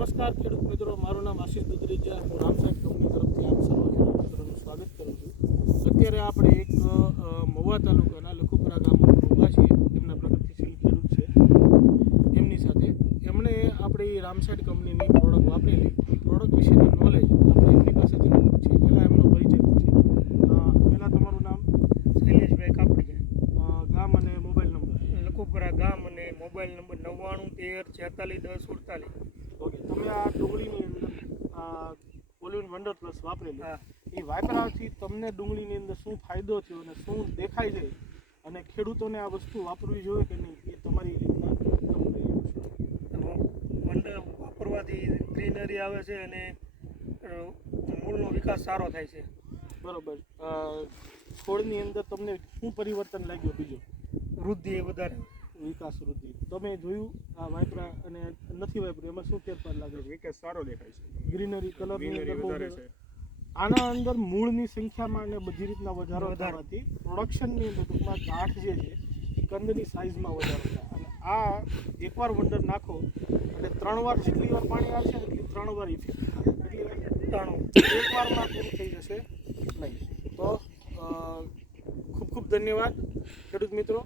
નમસ્કાર ખેડૂત મિત્રો, મારું નામ આશીષ દુધરેજા, હું રામસાહેબ કંપની તરફથી આપ સર્વ ખેડૂત મિત્રોનું સ્વાગત કરું છું. અત્યારે આપણે એક મહુવા તાલુકાના લખુપરા ગામ ઉપર ઊભા છીએ. એમના પ્રગતિશીલ ખેડૂત છે, એમની સાથે એમણે આપણી રામસાહેબ કંપનીની પ્રોડક્ટ વાપરેલી. એ પ્રોડક્ટ વિશેની નોલેજ આપણે એમની પાસેથી પૂછીએ. પહેલાં એમનો પરિચય પૂછીએ. પહેલાં તમારું નામ? શૈલેષભાઈ કાપડિયા. ગામ અને મોબાઈલ નંબર? લખુપરા ગામ અને મોબાઈલ નંબર 9913464048. ઓકે, તમે આ ડુંગળીની અંદર ઓલિવન વંડર પ્લસ વાપરેલી, એ વાપરવાથી તમને ડુંગળીની અંદર શું ફાયદો થયો અને શું દેખાય છે, અને ખેડૂતોને આ વસ્તુ વાપરવી જોઈએ કે નહીં, એ તમારી રીતના વંડર વાપરવાથી ગ્રીનરી આવે છે અને મૂળનો વિકાસ સારો થાય છે. બરોબર. છોડની અંદર તમને શું પરિવર્તન લાગ્યું? બીજું વૃદ્ધિ એ વધારે, વિકાસ વૃદ્ધિ. તમે જોયું આ વાપરા અને નથી વાપર્યું, એમાં શું ફેરફાર લાગે છે? વિકાસ સારો દેખાય છે, ગ્રીનરી કલરની અંદર બહુ વધારે છે. આના અંદર મૂળની સંખ્યામાં અને બધી રીતના વધારો થવાથી પ્રોડક્શનની અંદર ટૂંકમાં ગાંઠ જે છે એ કંદની સાઇઝમાં વધારો થાય. અને આ એકવાર વંડર નાખો એટલે 3 વાર જેટલી વાર પાણી આવશે ને એટલી 3 વાર ઇફેક્ટ થાય. એટલી વાર 3 એકવારમાં પૂરું થઈ જશે નહીં. તો ખૂબ ખૂબ ધન્યવાદ ખેડૂત મિત્રો.